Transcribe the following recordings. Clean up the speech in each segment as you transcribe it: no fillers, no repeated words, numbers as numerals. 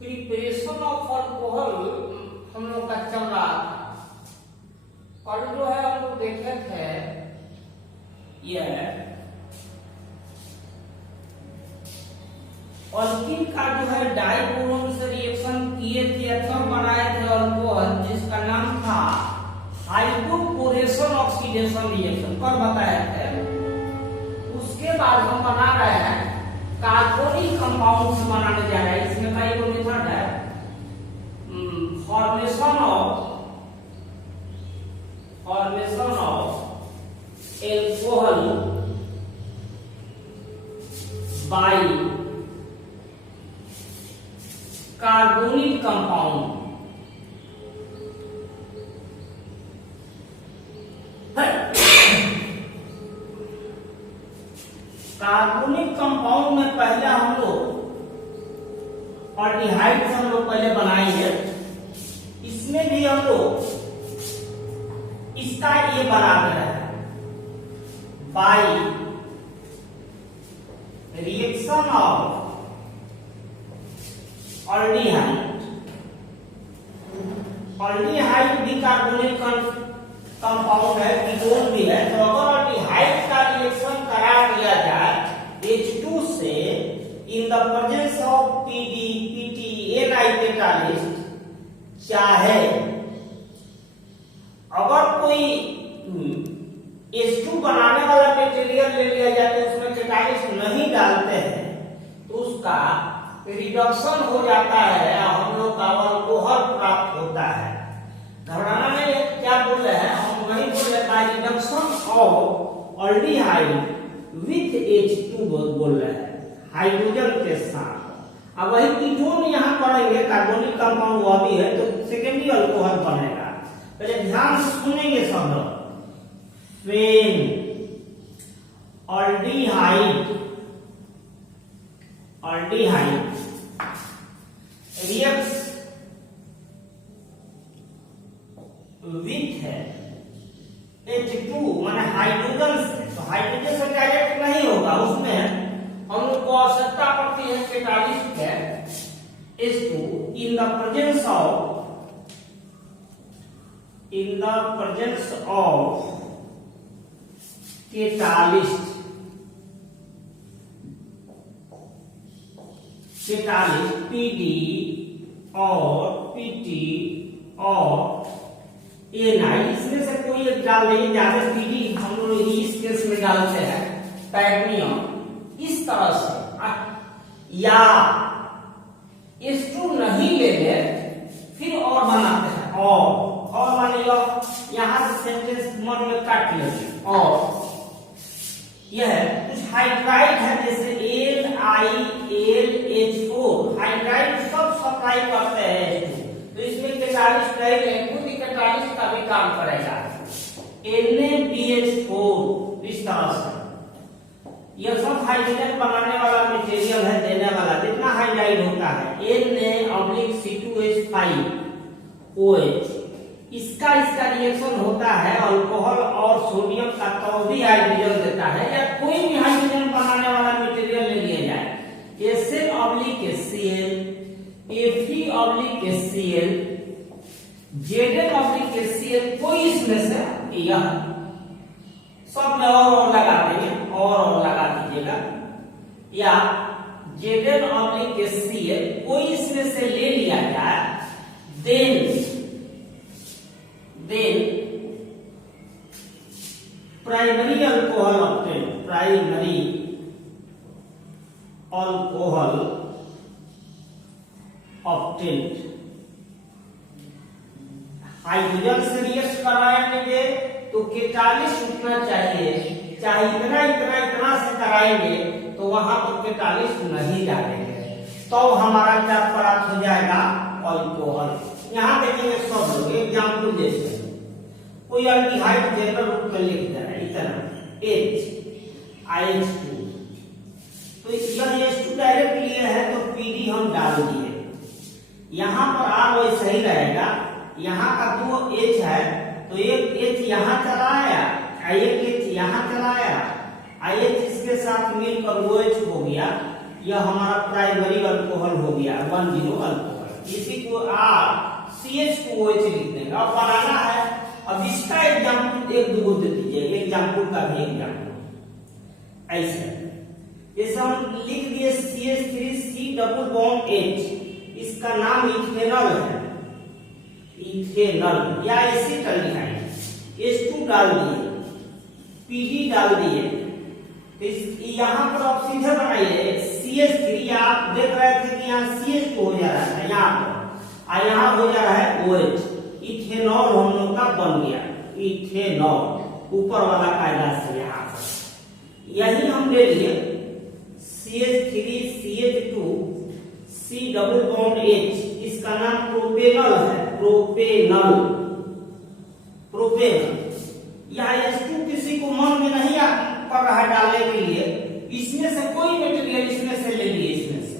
Preparation of alcohol हम लोग का चल रहा था। और जो है हम लोग देखे थे यह अल्कीन का जो है डाइब्रोमीन से रिएक्शन किए थे, तब बनाए थे अल्कोहल, जिसका नाम था हाइड्रोक्लोरेशन ऑक्सीडेशन रिएक्शन, पर बताया थे। उसके बाद हम बना रहे हैं कार्बोनिक कंपाउंड्स बनाने जा रहे हैं। इसमें कई दो मेथड है, formation of alcohol by carbonic compound. Carbonic compound में पहले हम लोग ऑल्डिहाइड्स हम लोग पहले बनाएंगे। इसमें भी हम लोग इसका ये बराबर है by reaction of aldehyde. Aldehyde भी कार्बोनिक कंपाउंड है, कीटोन भी है। तो अगर ऑल्डिहाइड का रिएक्शन करा दिया जाए H2 से in the presence of PD, PT, Ni catalyst, चाहे अगर कोई H2 बनाने वाला मटेरियल ले लिया जाए तो उसमें कैटालिस्ट नहीं डालते हैं तो उसका रिडक्शन हो जाता है, हम लोग का अल्कोहल प्राप्त होता है। घबराना नहीं है, क्या बोल रहे हैं हम, वही बोल रहे हैं reduction of aldehyde with H2 बोल रहे हैं, हाइड्रोजन के साथ। अब वही कीटोन यहाँ पढ़ेंगे, कार्बोनिक कंपाउंड वो भी है तो सेकेंडरी अल्कोहल बनेगा। पहले ध्यान से सुनेंगे सब लोग। फेन ऑल्डिहाइड रिएक्ट्स विथ H2 माने हाइड्रोजन से, तो हाइड्रोजन से डायरेक्ट नहीं होगा, उसमें हम लोग को आवश्यकता पड़ती है कैटालिस्ट के H2 in the presence of catalyst PD और PT और Ni, इसमें से कोई एक डाल देंगे। ज्यादा PD हम लोग इस केस में डालते हैं कैडमियम, इस तरह से। या H2 नहीं लेंगे फिर और बनाते हैं, और मानिए यहां से सेंटेंस मन में काट लेंगे। और यह कुछ हाइड्राइड है जैसे LiLH4, हाइड्राइड सब सप्लाई करते हैं H2, तो इसमें कैटालिस्ट रहेंगे, खुद ही कैटालिस्ट का भी काम करेगा। NaBH4 इस तरह से, यह सब हाइड्रोजन बनाने वाला मटेरियल है, देने वाला। जितना हाइड्राइड होता है Na/C2H5OH, इसका रिएक्शन होता है अल्कोहल और सोडियम का, तो भी हाइड्रोजन देता है। या कोई भी हाइड्रोजन बनाने वाला मटेरियल ले लिया जाए, HCl/HCl, Fe/HCl, Zn/HCl, कोई इसमें से यह सब में और लगा देंगे, और लगा दीजिएगा। या Zn/HCl कोई इसमें से ले लिया जाए, then primary alcohol obtained. Hydrogen से रिएक्ट कराएंगे तो कैटालिस्ट उठना चाहिए, चाहे इतना से कराएंगे तो वहां पर कैटालिस्ट नहीं डालेंगे, तो हमारा क्या प्राप्त हो जाएगा, अल्कोहल। यहाँ देखेंगे सब लोग एग्जाम्पल जैसे कोई अल्डिहाइड जनरल रूप में लिख दे रहा है इतना HIH2, तो यदि H2 डायरेक्ट लिए है तो PD हम डाल दिए। यहाँ पर R वैसे ही रहेगा, यहाँ का 2 H है तो एक H यहाँ चला आया, एक H यहाँ चला आया, IH इसके साथ मिलकर OH हो गया, यह हमारा प्राइमरी अल्कोहल हो गया 10 अल्कोहल। इसी को CH2OH लिख देंगे। अब बनाना है, अब इसका एग्जाम्पल एक दो दे दीजिए, एग्जाम्पल का भी एग्जाम्पल ऐसे जैसे हम लिख दिए CH3C डबल बॉन्ड H, इसका नाम इथेनॉल है, इथेनॉल या एसिटाल्डिहाइड। H2 डाल दिए, PD डाल दिए, तो यहाँ पर आप सीधे बनाइए CH3, आप देख रहे थे कि यहाँ CH2 हो जा रहा है यहाँ पर, और यहाँ हो जा रहा है OH, इथेनॉल हम लोग का बन गया, इथेनॉल ऊपर वाला कायदा से। यहाँ पर यही हम ले लिए CH3CH2 C double bond H, इसका नाम प्रोपेनॉल है, प्रोपेनॉल, प्रोपेनॉल। यहाँ H2 किसी को मन में नहीं पड़ रहा है डालने के लिए, इसमें से कोई मटेरियल इसमें से ले लिए, इसमें से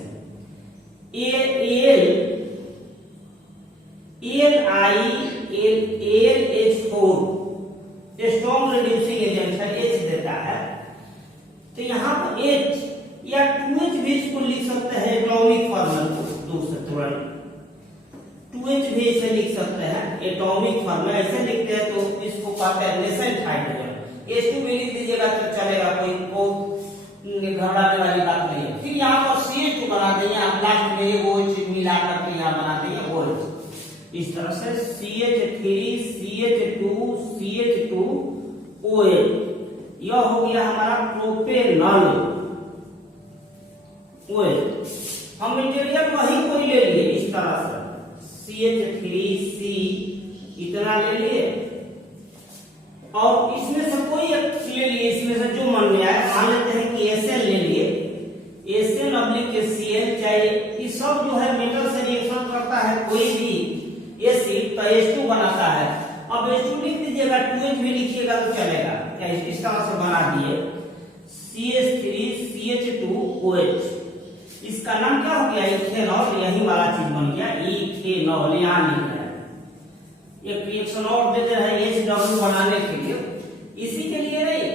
AlH4 स्ट्रॉन्ग रिड्यूसिंग एजेंट है, H देता है। तो यहाँ पर H या 2H भी इसको लिख सकते हैं एटॉमिक फॉर्मूला दूसरे तुरंत 2H भी इसे लिख सकते हैं एटॉमिक फॉर्मूला, ऐसे लिखते हैं तो इसको कहते हैं नेसेंट हाइड्रोजन। H2 भी लिख दीजिएगा तो चलेगा, कोई बहुत घबराने वाली बात नहीं है। फिर यहाँ पर CH2 बना देंगे, आप लास्ट में ये OH मिला करके यहाँ बना देंगे OH। इस तरह से CH3 CH2 CH2 OH, यह हो गया हमारा प्रोपेनॉल OH। हम मटेरियल वही कोई ले लिए इस तरह से, CH3C इतना ले लिए, और इसमें से कोई एक ले लिए, इसमें से जो मन में आए। मान लेते हैं कि Sn ले लिए, Sn अब्लिक Cl, चाहे ये सब जो है मेटल से रिएक्शन करता है कोई भी एसिड तो H2 बनाता है। अब H2 लिख दीजिएगा, 2H भी लिखिएगा तो चलेगा। इस तरह से बना दिए CH3CH2OH, इसका नाम क्या हो गया इथेनॉल, यही वाला चीज बन गया इथेनॉल। यहाँ लिखा है, एक रिएक्शन और देते हैं H डबल बनाने के लिए, इसी के लिए नहीं,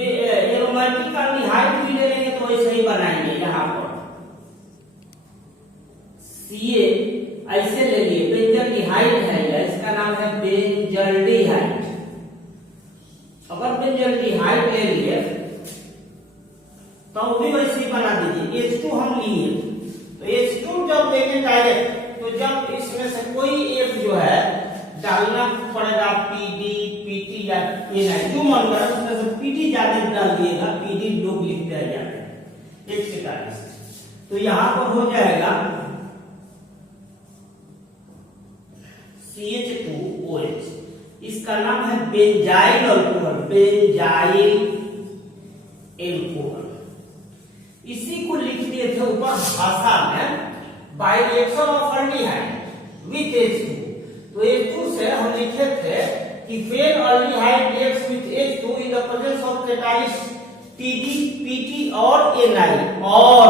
एरोमेटिक एल्डिहाइड भी ले लेंगे तो ऐसे ही बनाएंगे। यहाँ पर Ca ऐसे ले लिए, बेंजल्डिहाइड है, इसका नाम है बेंजल्डिहाइड। अगर बेंजल्डिहाइड ले लिए तो भी वैसे ही बना दीजिए। H2 हम लिए तो H2 जब लेंगे डायरेक्ट, तो जब इसमें से कोई एक जो है डालना पड़ेगा, PD PT या Ni जो मन करे उसमें से PD ज्यादा डाल दिएगा, PD लोग लिखते हैं जाते 140। तो यहाँ पर हो जाएगा CH2OH, इसका नाम है बेंजाइल अल्कोहल, बेंजाइल अल्कोहल। इसी को लिख दिए थे ऊपर भाषा में by reaction of aldehyde with H2। तो H2 से हम लिखे थे कि when aldehyde reacts with H2 in the presence of catalyst TD PT और Ni, और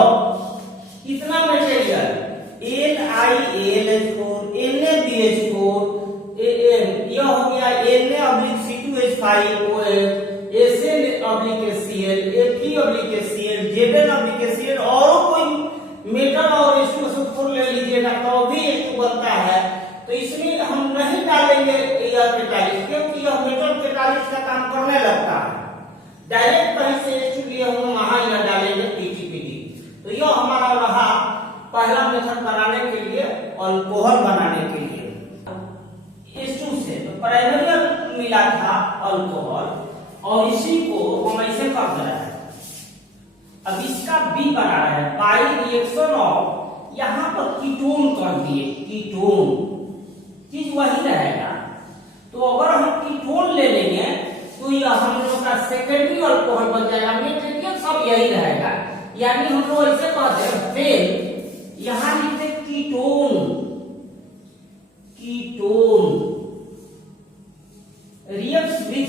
इतना मटेरियल NiAlH4 NaBH4 यह हो गया Na/C2H5OH SnCl FeCl ZnCl, और कोई मेटल और इसमें से फोड़ ले लीजिएगा तो भी H2 बनता है। तो इसमें हम नहीं डालेंगे यह कैटालिस्ट, क्योंकि यह मेटल कैटालिस्ट का काम करने लगता है। डायरेक्ट कहीं से H2 लिए हम वहां ही डालेंगे PT। तो यह हमारा रहा पहला मेथड बनाने के लिए, अल्कोहल बनाने के लिए। H2 से तो प्राइमरी मिला था अल्कोहल, और इसी को हम ऐसे कर दे रहे हैं। अब इसका B बना रहे हैं बाय रिएक्शन ऑफ, यहाँ पर कीटोन कर दिए, कीटोन चीज वही रहेगा। तो अगर हम कीटोन ले लेंगे तो यह हम लोग का सेकेंडरी अल्कोहल बन जाएगा, मेटेरियल सब यही रहेगा। यानी हम लोग ऐसे कहते हैं फिर यहाँ लिखते ketone, ketone reacts with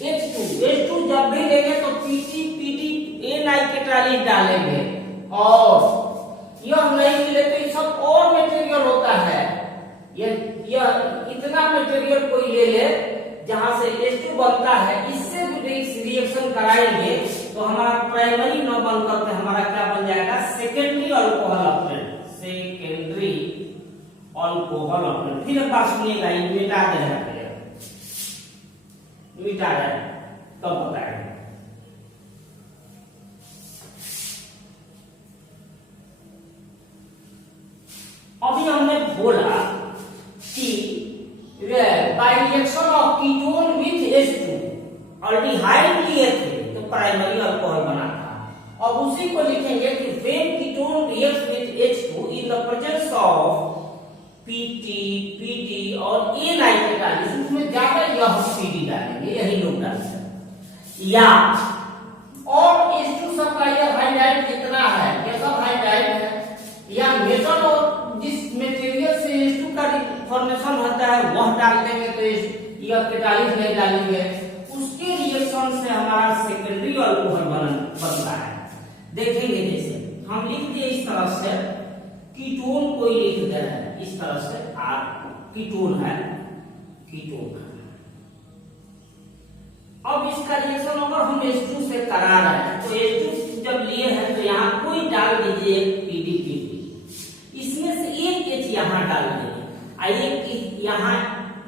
H2 जब भी लेंगे तो PT Ni कैटालिस्ट डालेंगे, और यह नहीं मिले तो ये सब और मटेरियल होता है। यह इतना मटेरियल कोई ले ले जहां से H2 बनता है, इससे भी रिएक्शन कराएंगे तो हमारा प्राइमरी न बन करके हमारा क्या बन जाएगा, secondary alcohol octet, secondary alcohol octet. फिर एक बात सुनिएगा, ये मिटा देना पड़ेगा, मिटा जाए तब बताएंगे। अभी हमने बोला कि by reaction of ketone with H2 aldehyde लिए थे तो प्राइमरी अल्कोहल बना था। अब उसी को लिखेंगे कि when ketone reacts with H2 in the presence of PT, PD और A नाइट्रेट डालेंगे, उसमें ज्यादा यह PD डालेंगे, यही लोग डालते हैं। या और H2 सप्लायर हाइड्राइड कितना है, कैसा हाइड्राइड है, या मेटल और जिस मटेरियल से H2 का फॉर्मेशन होता है वह डाल देंगे तो यह कैटालिस्ट नहीं डालेंगे, उसके रिएक्शन से हमारा सेकेंडरी अल्कोहल बनता है। देखेंगे जैसे हम लिख दिए इस तरह से, कीटोन को लिख दे रहे हैं इस तरह से, कीटोन है, कीटोन है। अब इसका रिएक्शन अगर हम H2 से करा रहे हैं तो H2 जब लिए हैं तो यहाँ कोई डाल दीजिए PDPP, इसमें से एक H यहाँ डाल देंगे, एक यहाँ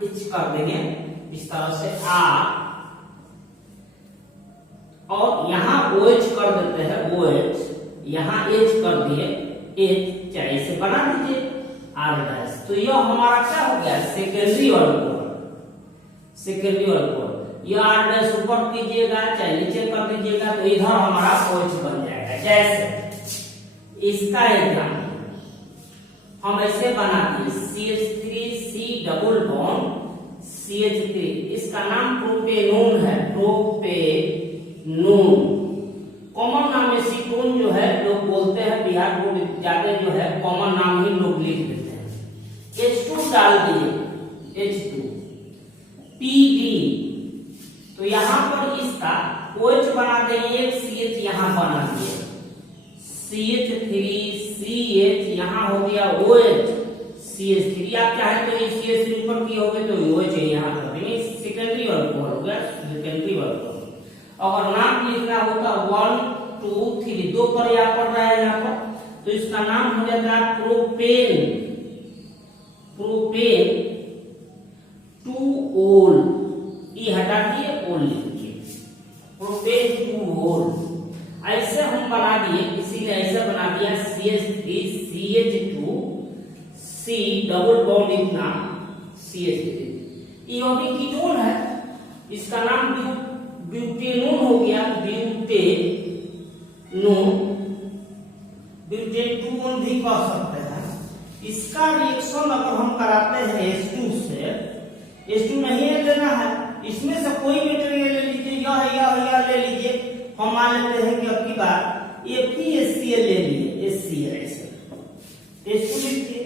H कर देंगे इस तरह से R, और यहाँ OH कर देते हैं, OH यहाँ H कर दिए, H चाहे इसे बना दीजिए R-, तो यह हमारा क्या हो गया, सेकेंडरी अल्कोहल, सेकेंडरी अल्कोहल। यह R- ऊपर कीजिएगा चाहे नीचे कर दीजिएगा तो इधर हमारा OH बन जाएगा। जैसे इसका एग्जाम्पल हम ऐसे बना दिए CH3C डबल बॉन्ड CH3, इसका नाम प्रोपेनोन है, प्रोपेनोन। कॉमन नाम एसीटोन जो है लोग बोलते हैं, बिहार को ज्यादा जो है कॉमन नाम ही लोग लिख देते हैं। H2 डाल दिए, H2 PD, तो यहाँ पर इसका OH बना देंगे, एक CH यहाँ बना दिए, CH3CH यहाँ हो गया OH, CH3 आप चाहे तो ये CH3 ऊपर की हो गए तो OH यहाँ कर देंगे, सेकेंडरी अल्कोहल हो गया, सेकेंडरी अल्कोहल। अगर नाम लिखना होता 1 2 3 दो पर यहाँ पड़ रहा है यहाँ पर, तो इसका नाम हो जाता है प्रोपेन, प्रोपेन 2-ol, ये हटा दिए ओल लिखिए, प्रोपेन 2-ol। ऐसे हम बना दिए, इसीलिए ऐसे बना दिया CH3CH2 C डबल बॉन्ड इतना CH3, ये अभी कीटोन है, इसका नाम ब्यूटेनोन हो गया, ब्यूटेनोन, ब्यूटेन भी कह सकते हैं। इसका रिएक्शन अगर हम कराते हैं H2 से, H2 नहीं लेना है, इसमें से कोई मटेरियल ले लीजिए, यह ले लीजिए, हम मान लेते हैं कि अब की बार FeHCl ले लिए, HCl ऐसे H2 लिखिए,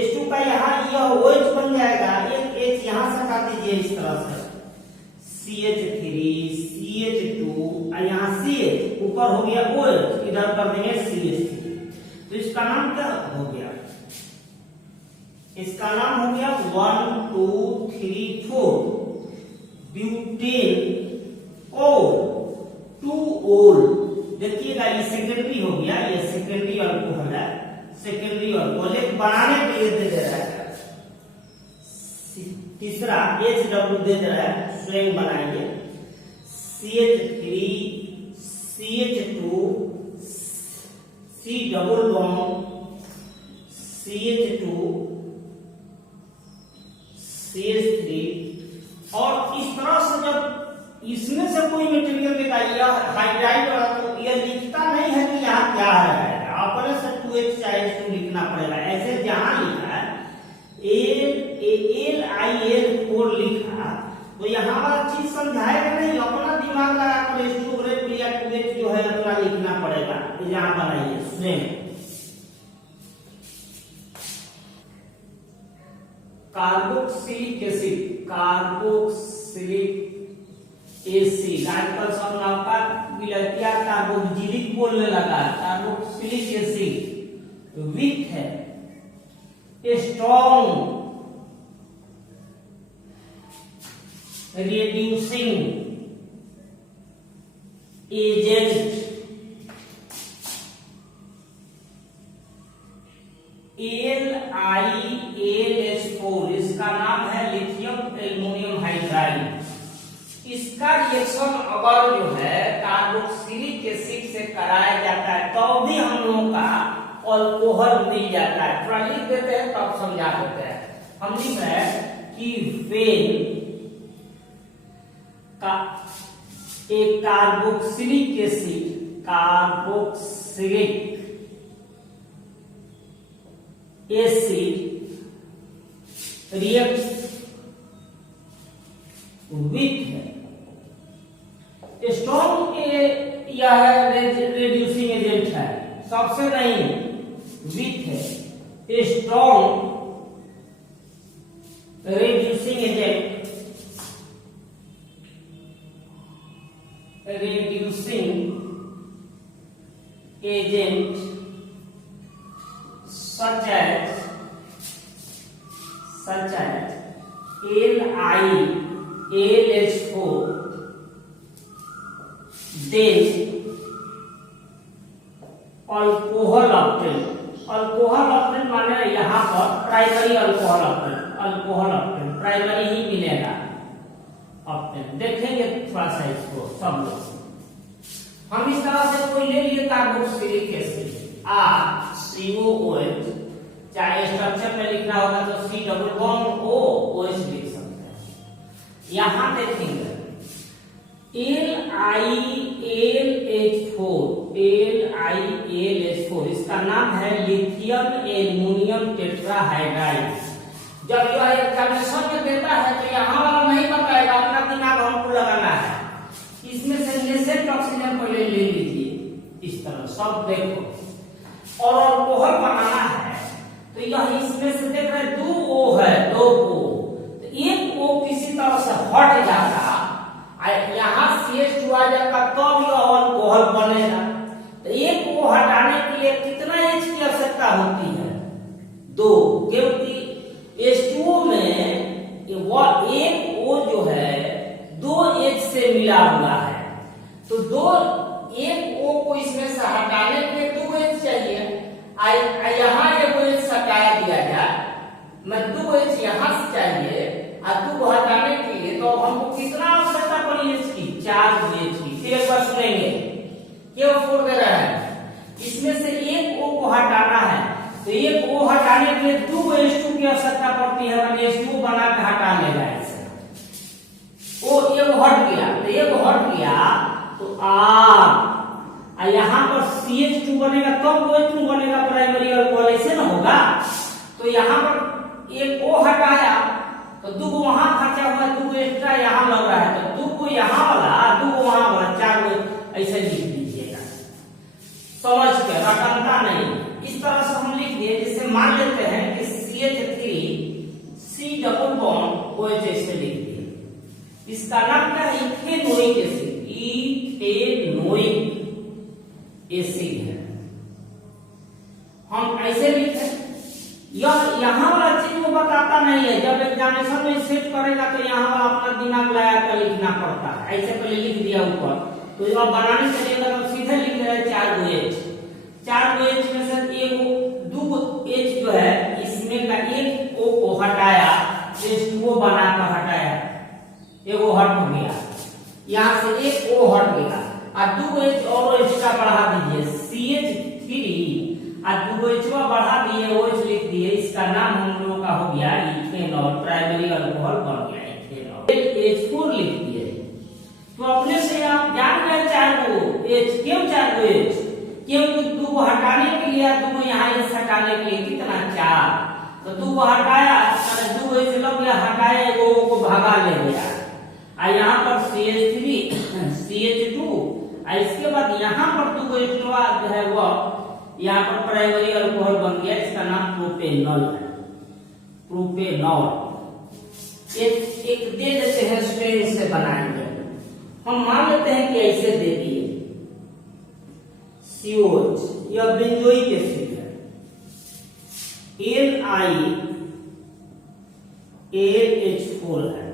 H2 का यहाँ यह OH बन जाएगा, एक H यहाँ से हटा दीजिए इस तरह से, CH3 CH2 यहाँ CH ऊपर हो गया OH, इधर कर देंगे CH3, तो इसका नाम क्या हो गया, इसका नाम हो गया 1 2 3 4 ब्यूटेन और 2-ol। देखिएगा ये सेकेंडरी हो गया, ये सेकेंडरी अल्कोहल है, सेकेंडरी अल्कोहल एक बनाने के लिए दे रहा है, तीसरा HW दे रहा है, स्वयं बनाएंगे, CH3 CH2 C double bond CH2 CH3, और इस तरह से जब इसमें से कोई मटेरियल निकालिए हाइड्राइड वाला, तो यह लिखता नहीं है कि यहाँ क्या है, अपने से 2H चाहे 2 लिखना पड़ेगा। ऐसे जहां लिखा है AlIl4 लिखा, तो यहाँ वाला चीज समझाएगा नहीं, अपना दिमाग लगा कर H2 या 2H जो है अपना लिखना पड़ेगा, यहाँ बनाइए स्वयं। कार्बोक्सिलिक एसिड, कार्बोक्सिलिक एसिड आजकल सब नौका विलतिया कार्बोक्सिलिक बोलने लगा, कार्बोक्सिलिक एसिड वीक है, स्ट्रॉन्ग reducing एजेंट LiAlH4, इसका नाम है लिथियम एल्युमिनियम हाइड्राइड। इसका रिएक्शन अगर जो है कार्बोक्सिलिक एसिड से कराया जाता है तो भी हम लोगों का अल्कोहल मिल जाता है। थोड़ा लिख देते हैं तब समझा देते हैं। हम लिख रहे हैं कि वेन का एक carboxylic acid reacts with strong यह रेड्यूसिंग एजेंट है, सबसे नहीं with strong reducing agent such as LiAlH4 then alcohol octane माने यहाँ पर प्राइमरी अल्कोहल ऑक्टेन प्राइमरी ही मिलेगा ऑक्टेन। देखेंगे थोड़ा सा इसको सब लोग। हम इस तरह से कोई ले लिए कार्बोक्सिलिक एसिड COOH, चाहे स्ट्रक्चर में लिखना होगा तो C डबल बॉन्ड OH लिख सकते हैं। यहां देखेंगे LiAlH4 इसका नाम है लिथियम एल्युमिनियम टेट्राहाइड्राइड। जब यह एग्जामिनेशन में देता है तो यहाँ वाला नहीं बताएगा, अपना दिमाग हमको लगाना है। इसमें से नेसेंट ऑक्सीजन पहले ले लीजिए, इस तरह सब देखो, और अल्कोहल बनाना है तो यह इसमें से देख रहे 2 O है, 2 O, तो एक O किसी तरह से हट जाता, यहाँ CH2 आ जाता तब यह अल्कोहल बनेगा। तो एक O हटाने के लिए कितना H की आवश्यकता होती है? 2, क्योंकि H2O में वह एक O जो है 2 H से मिला हुआ है, तो एक O को इसमें से हटाने के लिए 2 H चाहिए। यहाँ एक H हटाया दिया जाए, मैं 2 H यहाँ से चाहिए और 2 हटाने के लिए तो हमको कितना आवश्यकता पड़ी H की? 4 H की। फिर एक बार सुनेंगे क्यों फोड़ दे रहा है। इसमें से एक O को हटाना है तो एक O हटाने के लिए 2 H2 की आवश्यकता पड़ती है। H2 बना के हटा लेगा इसे। वो एक हट गया तो यहाँ पर CH2 बनेगा तब OH2 बनेगा, प्राइमरी अल्कोहल ऐसे ना होगा। तो यहाँ पर एक O हटाया तो 2 वहां खर्चा हुआ, 2 एक्स्ट्रा यहाँ लग रहा है, तो 2 यहाँ वाला 2 वहां वाला 4 ऐसे लिख दीजिएगा, समझ के रटनता नहीं। इस तरह से हम लिख दिए, जैसे मान लेते हैं कि CH3 C double bond OH ऐसे लिख दिए। इसका नाम क्या है? इथेनोइक एसिड है। हम ऐसे लिखते हैं, यहाँ वाला चीज वो बताता नहीं है। जब एग्जामिनेशन में सेट करेगा तो यहाँ वाला अपना दिमाग लगा कर लिखना पड़ता है। ऐसे पहले लिख दिया ऊपर, तो जब बनाने चलेगा तो सीधे लिख रहे 4 OH में से 2 H जो है इसमें का एक O को हटाया, H2O बनाकर हटाया, एक O हट गया, यहाँ से एक O हट गया और 2 H और एक्स्ट्रा बढ़ा दीजिए, CH3 और 2 H बढ़ा दिए, OH लिख दिए। इसका नाम हम लोगों का हो गया इथेनॉल, प्राइमरी अल्कोहल बन गया इथेनॉल। H4 लिख दिए तो अपने से आप जान गए 4 H। क्यों 4 H? क्योंकि 2 हटाने के लिए 2 यहाँ H हटाने के लिए कितना 4, तो 2 हटाया 2 H लग गया, हटाया एगो को भगा ले गया। यहाँ पर CH3 CH2 इसके बाद यहाँ पर 2 H जो है वो यहाँ पर प्राइमरी अल्कोहल बन गया। इसका नाम प्रोपेनॉल है, प्रोपेनॉल। एक दे देते हैं स्ट्रेन से बनाएंगे। हम मान लेते हैं कि ऐसे दे दिए COH, यह बेंजोइक एसिड है, LiAlH4 है।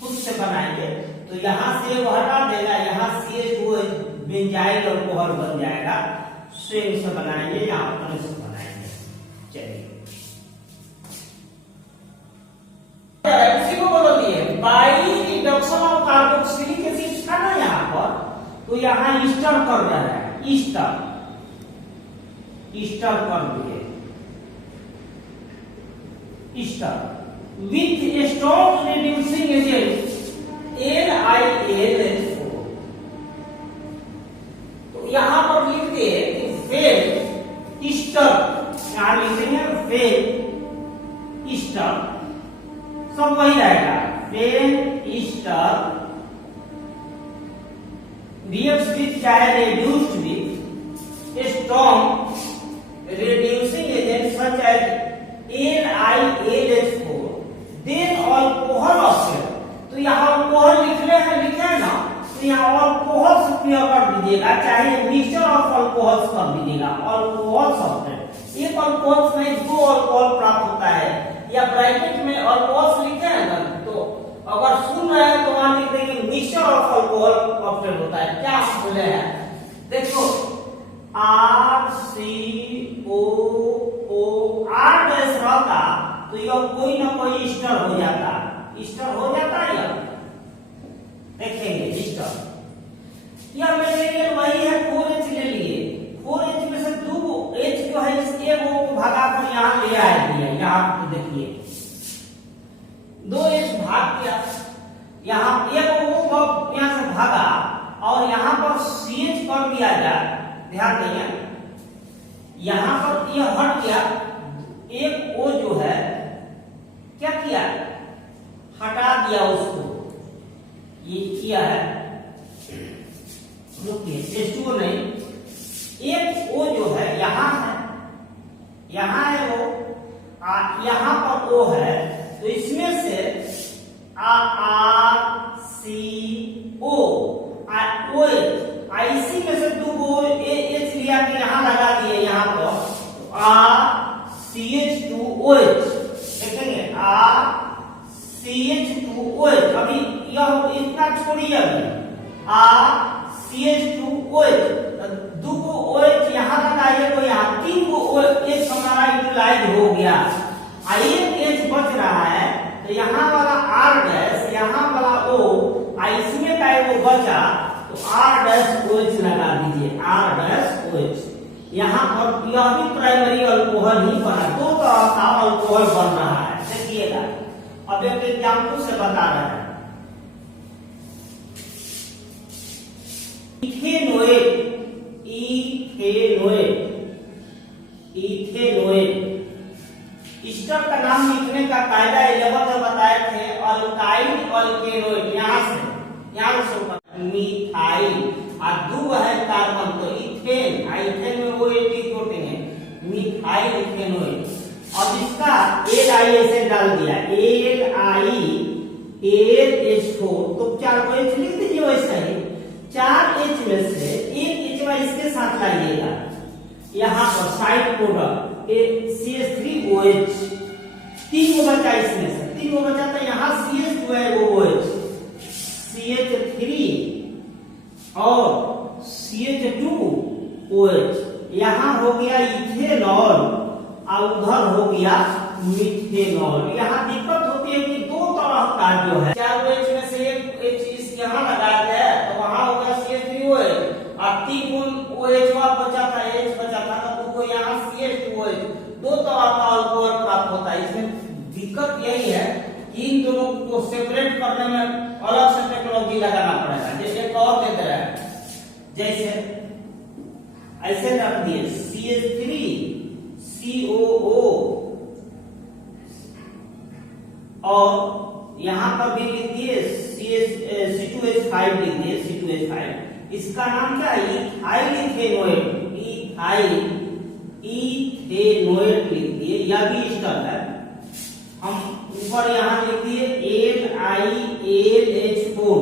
खुद से बनाएंगे तो तो यहाँ से वो हटा देगा, यहाँ CH2OH बेंजाइल अल्कोहल बन जाएगा। स्विंग से बनाएंगे या अपने से बनाएंगे। चलिए इसी को बोलो दिए by reduction of carboxylic acid का ना यहाँ पर, तो यहाँ ईस्टर कर रहा है, ईस्टर कर दिए, Easter with strong reducing agent NiNH4। तो यहाँ पर लिखते हैं कि फेल ईस्टर, यहाँ लिखेंगे फेल ईस्टर, सब वही रहेगा, फेल ईस्टर reacts with चाहे reduced with strong reducing agent such as NiNH4 then alcohol oxide। तो यहाँ अल्कोहल लिखे हैं ना, तो यहाँ अल्कोहल से प्रयोग कर दीजिएगा, चाहे मिक्सचर ऑफ अल्कोहल्स कर दीजिएगा, अल्कोहल सब्सटेंस। एक अल्कोहल में दो अल्कोहल प्राप्त होता है, या ब्रैकेट में अल्कोहल लिखे हैं ना, तो अगर सुन रहे हैं तो वहां लिख देंगे मिक्सचर ऑफ अल्कोहल ऑब्टेन होता है। क्या बोले हैं देखो, RCOO R डैश रहता तो यह कोई ना कोई ईस्टर हो जाता, ईस्टर हो जाता है यह, देखेंगे ईस्टर। यह मटेरियल वही है, 4H ले लिए, 4H में से 2 H जो है इस एक को भगा कर यहाँ ले आए दिए, यहाँ देखिए 2H भाग किया, यहाँ एक वो यहाँ से भागा और यहाँ पर CH कर दिया जाए, ध्यान देंगे यहाँ पर यह हट गया, एक O जो है क्या किया, हटा दिया उसको, ये किया है, रुकिए H2O नहीं, एक O जो है यहाँ है, यहाँ है वो, यहाँ पर O है, तो इसमें से IC में से 2 H लिया के यहाँ लगा दिए, यहाँ पर CH2OH देखेंगे, CH2OH। अभी यह इतना छोड़िए, अभी CH2OH 2 OH यहाँ लगाइए, तो यहाँ 3 OH हमारा यूटिलाइज हो गया, एक H बच रहा है, तो यहाँ वाला R डैश, यहाँ वाला O, इसमें का वो बचा, तो R डैश OH लगा दीजिए, R डैश OH। यहाँ पर यह भी प्राइमरी अल्कोहल ही बना, 2 तरह का अल्कोहल बन रहा है, देखिएगा। अब एक एग्जाम्पल से बता रहे हैं, इथेनोएट, ईस्टर का नाम लिखने का कायदा 11 में बताए थे, अल्काइल अल्केनोइड, यहाँ से मिथाइल, और 2 है कार्बन, तो इथेन, इथेन में वो एक प्रोटीन है, मिथाइल इथेनोइड। अब इसका LiS डाल दिया, LiNH4, तो 4 को H लिख दीजिए वैसे ही, 4 H में से एक H इसके साथ लाइएगा, यहाँ पर साइड प्रोडक्ट CH3OH, 3 को बचा, इसमें से 3 को बचा, तो यहाँ CH जो है वो OH, CH3 और CH2OH, यहाँ हो गया इथेनॉल और उधर हो गया मिथेनॉल। यहाँ दिक्कत होती है कि 2 तरह का जो है, 4 OH में से एक H इस यहाँ लगाया गया, तो वहां हो गया CH3OH, और 3 OH बचा था, H बचा था, तो को यहाँ CH2OH, 2 तरह का अल्कोहल प्राप्त होता है। इसमें दिक्कत यही है कि इन दोनों को सेपरेट करने में अलग से टेक्नोलॉजी लगाना पड़ेगा। जैसे एक और दे रहा है, जैसे ऐसे रख दिए CH3COO, और यहाँ पर भी लिख दिए C2H5 लिख दिए, C2H5। इसका नाम क्या है, इथाइल इथेनोएट, इथेनोएट लिख दिए, यह भी ईस्टर है। हम ऊपर यहाँ लिख दिए NiNH4,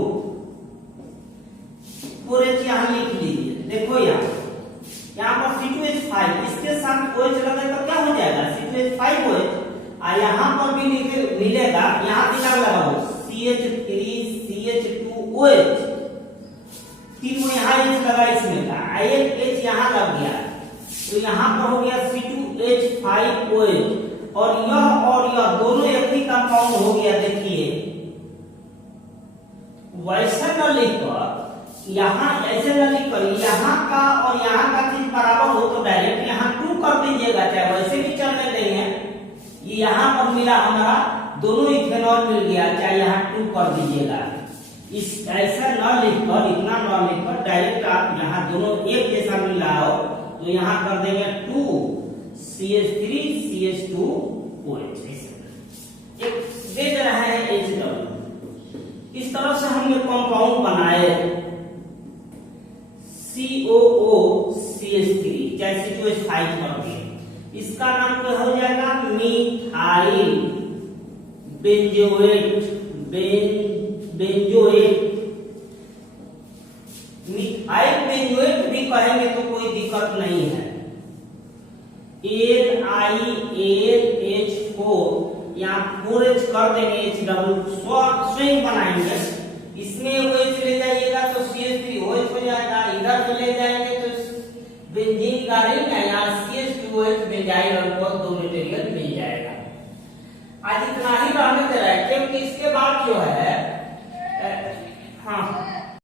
पूरे यहाँ लिख लीजिए। देखो यहाँ पर C2H5, इसके साथ OH लगे तो क्या हो जाएगा, C2H5OH, और यहाँ पर भी मिलेगा, यहाँ दिखा लगाओ CH3CH2OH, तीनों यहाँ H लगा इसमें का, एक H यहाँ लग गया तो यहाँ पर हो गया C2H5OH, और यह दोनों एक ही कंपाउंड हो गया। देखिए वैसे न लिखकर यहाँ ऐसे न लिखकर यहाँ का और यहाँ का चीज बराबर हो तो डायरेक्ट यहाँ 2 कर दीजिएगा, चाहे वैसे भी चलने देंगे। ये यहाँ पर मिला हमारा दोनों इथेनॉल मिल गया, चाहे यहाँ 2 कर दीजिएगा। इस ऐसा न लिखकर, इतना न लिखकर डायरेक्ट आप यहाँ दोनों एक जैसा मिल रहा हो तो यहाँ कर देंगे 2CH3CH2OH, एक दे रहा है HW। इस तरह से हम ये कंपाउंड बनाए COOCH3 चाहे C2H5 करके, इसका नाम क्या हो जाएगा, मिथाइल बेंजोएट। मिथाइल बेंजोएट भी कहेंगे तो कोई दिक्कत नहीं है। NiNH4 यहाँ 4H कर देंगे, HW स्वयं बनाएंगे। इसमें OH ले जाइएगा तो CH3OH हो जाएगा, इधर तो ले जाएंगे तो बेंजीन का रिंग है, यहाँ CH2OH बेंजाइल अल्कोहल 2 मटेरियल मिल जाएगा।